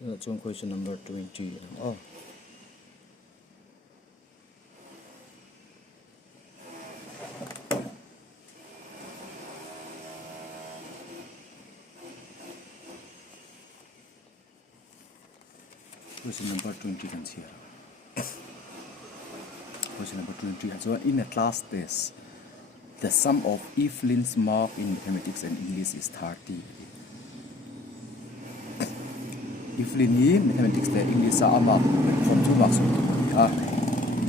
That's one question number 20. Oh. Question number 20 can see here. Question number 20. So in a class test, the sum of Evelyn's mark in mathematics and English is 30. Evelyn in mathematics and English are mark from 2 marks.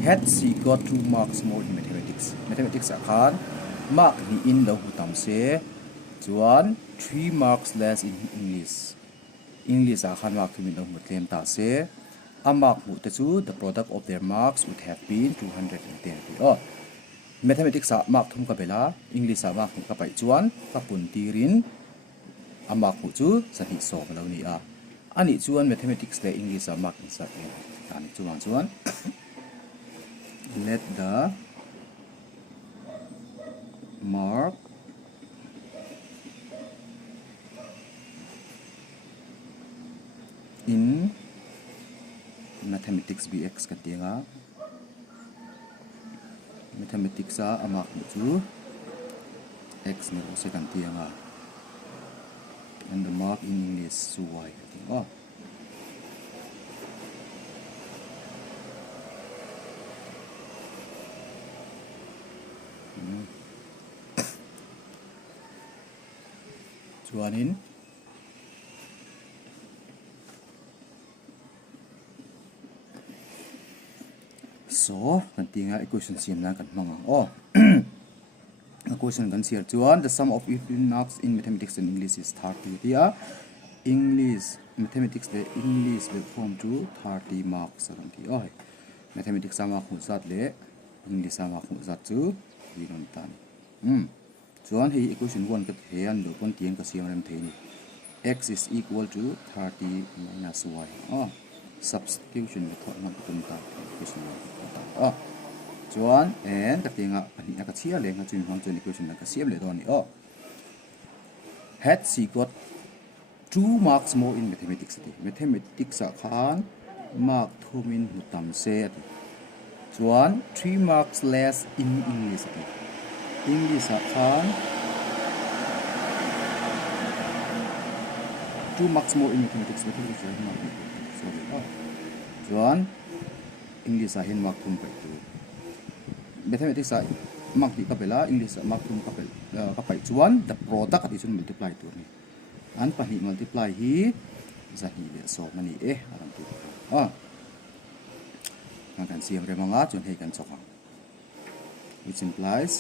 Had she got 2 marks more in mathematics? Mathematics are mark in the hutam say 3 marks less in English. English are mark to mean the claim ta say a mark the product of their marks would have been 210. Oh, mathematics are mark thum kabela, English are mark ka pai chuan ka pun tirin a mark chu sahi so lo ni a ani chuan mathematics le English are mark in sa ani chuan let the mark in mathematics bx kan tinga mathematics a mark chu x ni ose kan tinga and the mark in English is y kan tinga chuanin so kan tinga equation siam na kan manga oh equation kan siar chuan the sum of Evelyn marks in mathematics and English is 30 here English mathematics the English will form to 30 marks kan ti oh mathematics sama khu zat le English sama khu zat chu hiron tan chuan hi equation 1 ka thean lo kon tiang ka siam ram theini x is equal to 30 minus y oh substitution method man tum ta equation 1 oh chuan and ka tinga ani ka chia le nga chin hang chen equation ka siam le don ni oh had she got 2 marks more in mathematics mathematics a khan mark thumin hutam se chuan 3 marks less in English English a khan 2 marks more in mathematics sorry oh chuan English a hin mark thum pai tu mathematics a mark di ka bela English a mark thum ka pai chuan the product is multiply tu ni an pahi multiply hi zahi le so mani aram tu kan siam re manga chun hei kan chokha which implies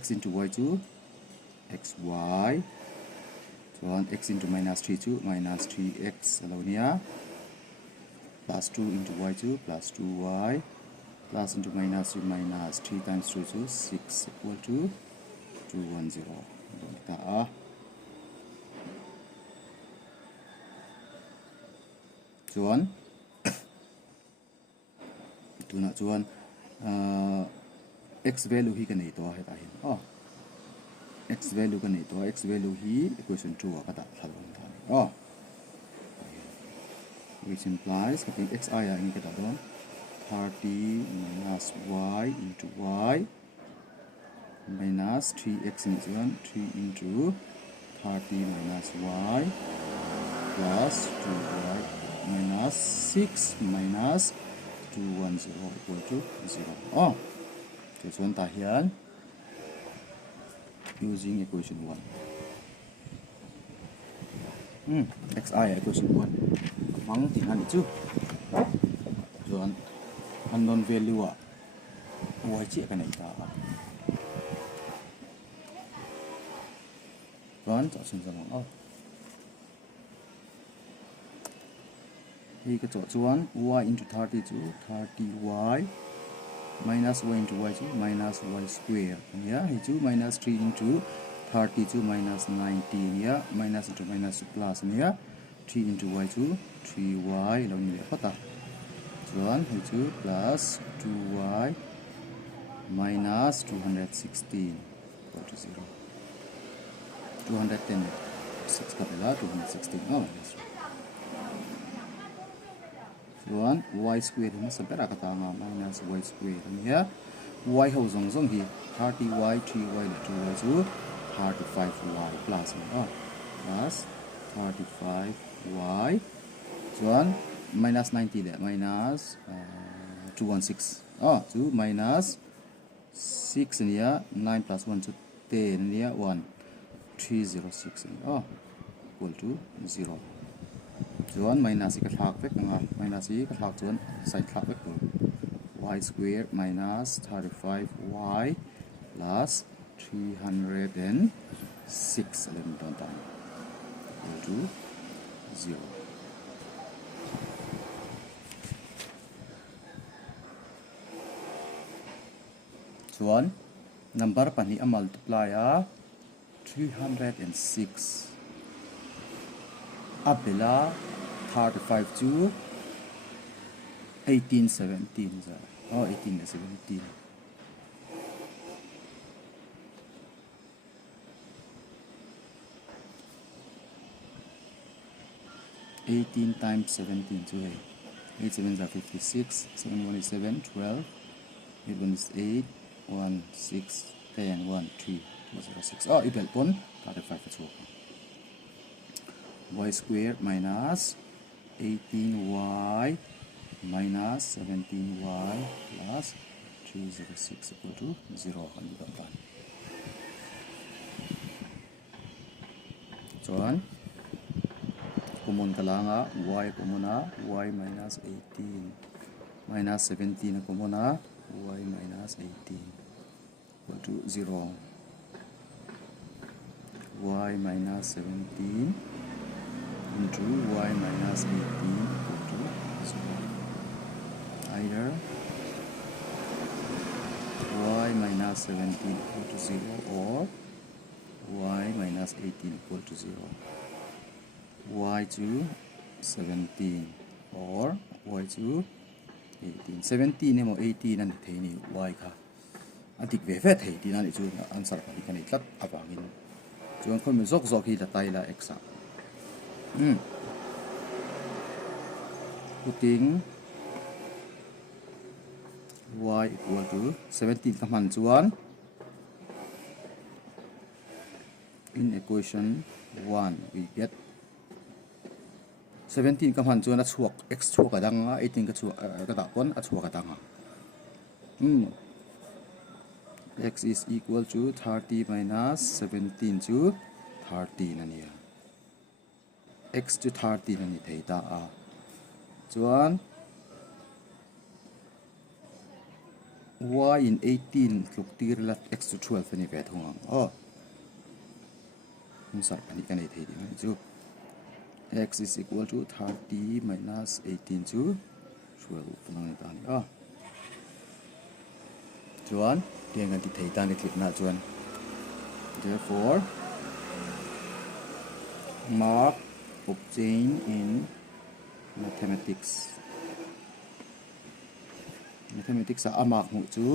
x into y to xy chuan x into minus 3 to minus 3x alonia plus 2 into y to plus 2y plus into minus 3 minus 3 times 2 to 6 equal to 210 chuan tuna chuan x value hi kan nei to heta hin x value kan nei to x value hi equation 2 ka da thalon thani which implies I think xi in ka da don 30 minus y into y minus 3x into 3 into 30 minus y plus 2y minus 6 minus 210 equal to 0 this one ta hian using equation 1 xi equation 1 mang thi han chu chuan unknown value a y chi ka nei ta chuan cha sin zamang hi ka chuan y into 30 to 30y minus y into y to minus y square yeah hi chu minus 3 into 30 to minus 19 yeah minus into minus plus yeah 3 into y to 3y lo ni le khata chuan hi chu plus 2y minus 216 equal to 0 210 6 ka bela 216 that's right chuan y square hi sa bera ka ta nga minus y square ania y ho zong zong hi 30y 3y le 2y chu 35y plus plus 35y chuan minus 90 le minus 216 chu minus 6 ania 9 plus 1 chu 10 ania 1 306 equal to 0 chuan minus ka thak vek nga minus ka thak chuan side thak vek tur y square minus 35y plus 306 element on time equal to 0 chuan number pani a multiply a 306 abela 35 to 18 17 18 and 17 18 times 17 to 8 7 are 56 7 1 is 7 12 8 1 is 8 1 6 10 1 3 206 equal to 35 to y square minus 18y minus 17y plus 306 equal to 0 chuan common kalanga y common y minus 18 minus 17 common y minus 18 equal to 0 y minus 17 into y minus 18 equal to 0. Either y minus 17 equal to 0 or y minus 18 equal to 0. Y to 17 or y to 18. 17 nemo 18 and theni y ka. Adik ve ve thei ti nan chu answer pa kan itlat awangin. Chuan khon me zok zok hi la taila x putting y equal to 17 ka man chuan in equation 1 we get 17 ka man chuan a chuak x chuak ka danga 18 ka chuak ka da pon a chuak ka danga x is equal to 30 minus 17 to 30 nania x to 30 nani theta chuan y in 18 tluk tir la x to 12 ani ve thungang sar ani kan ei thei di chu x is equal to 30 minus 18 to 12 nang ta ni chuan tiang ti thei ta ni click na chuan therefore mark obtained in mathematics a mark mu chu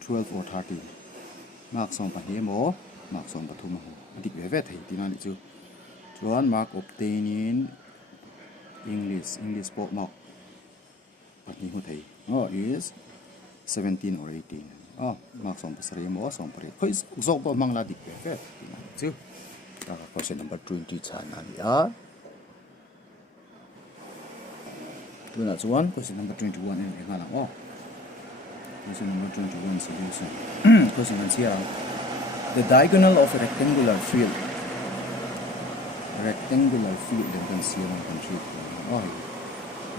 12 or 30 mark song pa hi mo mark song pa thum ho dik ve ve thei ti na ni chu chuan mark obtained in English pop mark pa hi hu thei is 17 or 18 mark song pa sari mo song pa ri khoi zok pa mangla dik ve ve ti na chu question number 20 cha na ni Tuna chuan question number 21 in nga lang question number 21 solution question kan sia the diagonal of a rectangular field den kan sia man kan treat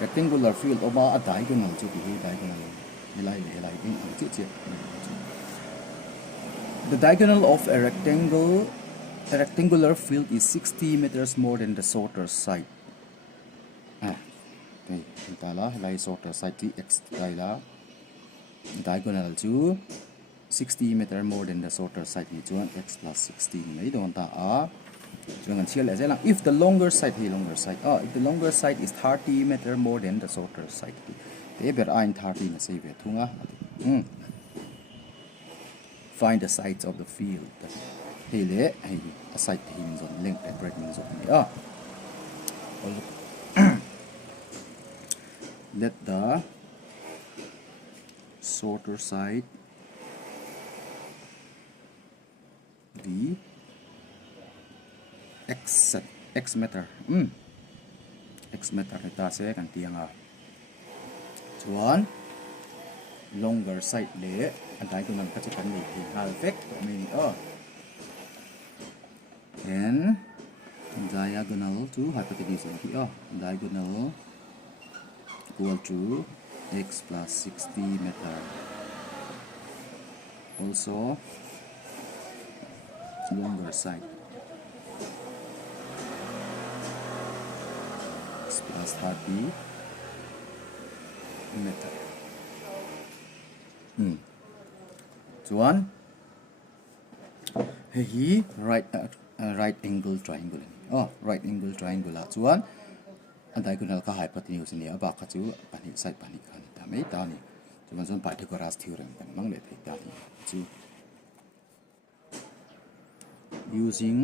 rectangular field oba a diagonal chu hi diagonal elai in chi the diagonal of a rectangular field is 60 meters more than the shorter side tala lai shorter side the x taila diagonal to 60 meter more than the shorter side ni chuan x plus 16 mai don ta chuan an chial azela if the longer side if the longer side is 30 meter more than the shorter side te ber in 30 na sei ve thunga find the sides of the field hey le hey a side hey min zon length and breadth min zon ni let the shorter side be x meter x meter ta se kan tianga chuan longer side le an diagonal ka chakan ni hal vek to me ni and diagonal to hypotenuse ni diagonal equal to x plus 60 meter. Also longer side x plus 30 meter. Chuan he right angle triangle right angle triangle chuan a diagonal ka hypotenuse ni aba ka chu pani side pani kan ta mai ta ni chuan zon Pythagoras theorem kan mang le thei ta ni chu using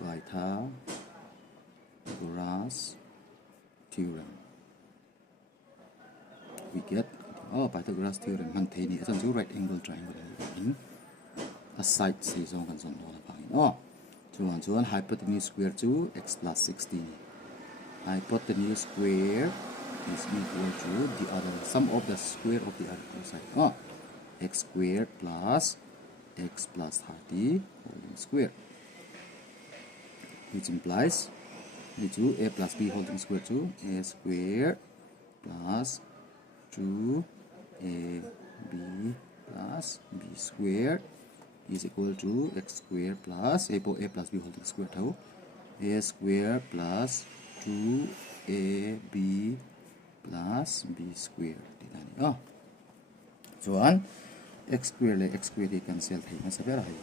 Pythagoras theorem we get Pythagoras theorem han thei ni asan chu right angle triangle in a side si zong kan zon do la pangin chuan hypotenuse square to x plus 60 hypotenuse square is equal to the other sum of the square of the other side x squared plus x plus 30 holding square, which implies a plus b holding square to a squared plus 2ab plus b squared is equal to x squared plus a plus b holding square to a squared plus 2ab plus b squared chuan x squared le x squared they cancel thei ma sabera hai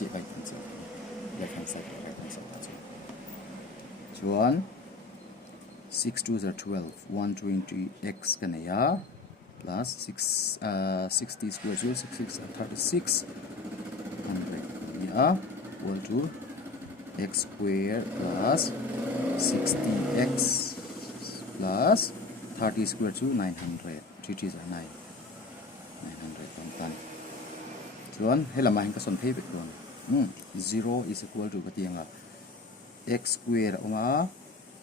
chi bai cancel left hand side chuan 6 2s are 12 120x kan ya plus 60 square 0 6 6 36 100 equal to x squared plus 60x plus 30 square to 900 3 3s are 900 chuan helama hin ka son phei bek don 0 is equal to katianga x square onga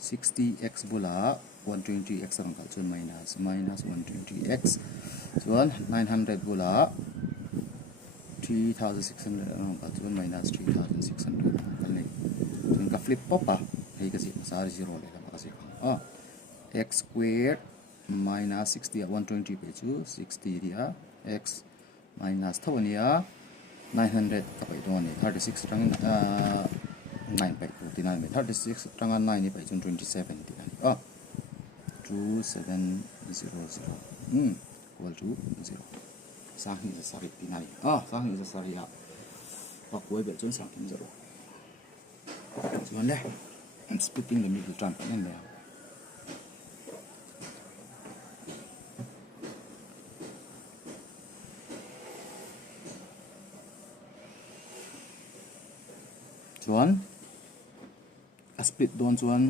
60x bula 120x ang kal chuan minus 120x chuan 900 bula 3600 ang kal chuan minus 3600 kal nei chuan ka flip pop hei ka si sar 0 le ka si x squared minus 60 120 pe chu 60 dia x minus thawnia 900 ka pai don ni 36 rang 9 pai 49 36 rang 9 ni pai chun 27 ti ani 2700 equal to 0 sang hi sari ti nai sang hi sari ya pa koi be chun sang tin 0 chuan le and splitting the middle term in there chuan a split don chuan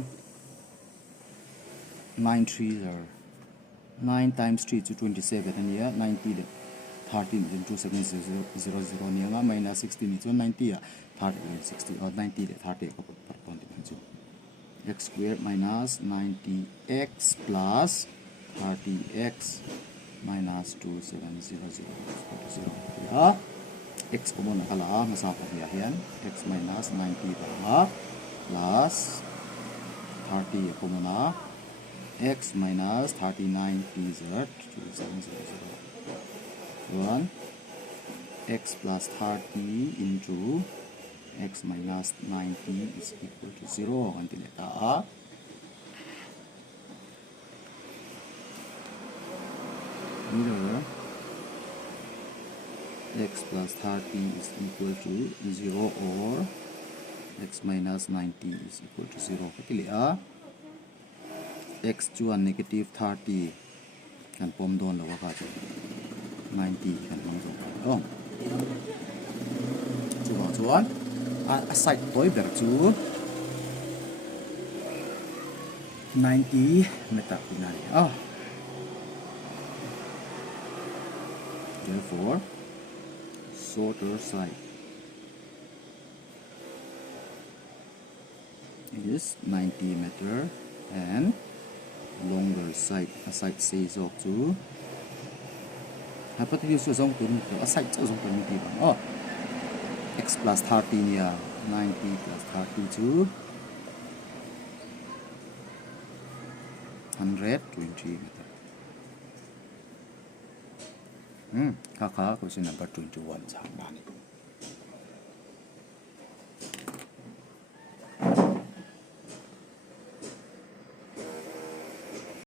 9 3s are 9 times 3 to 27 and here 90 le 13 into 700 ni nga minus 16 ni chuan 90 30 60 or 90 le 30 ko par ton din chu x squared minus 90x plus 30x minus 2700 x common kala masa pa hian x minus 90 ba plus 30 common x minus 39 is 2700 1 x plus 30 into x minus 90 is equal to 0 until mirror x plus 30 is equal to 0 or x minus 90 is equal to 0 x to a negative 30 can pom don lo ka 90 can pom don chu bang chuan a side toy ber chu 90 meter pinai therefore shorter side is 90 meter and longer side a side says of to hypotenuse zong tu a side zong tu ti bang x plus 30 nia 90 plus 32 120 meter question number 21 chang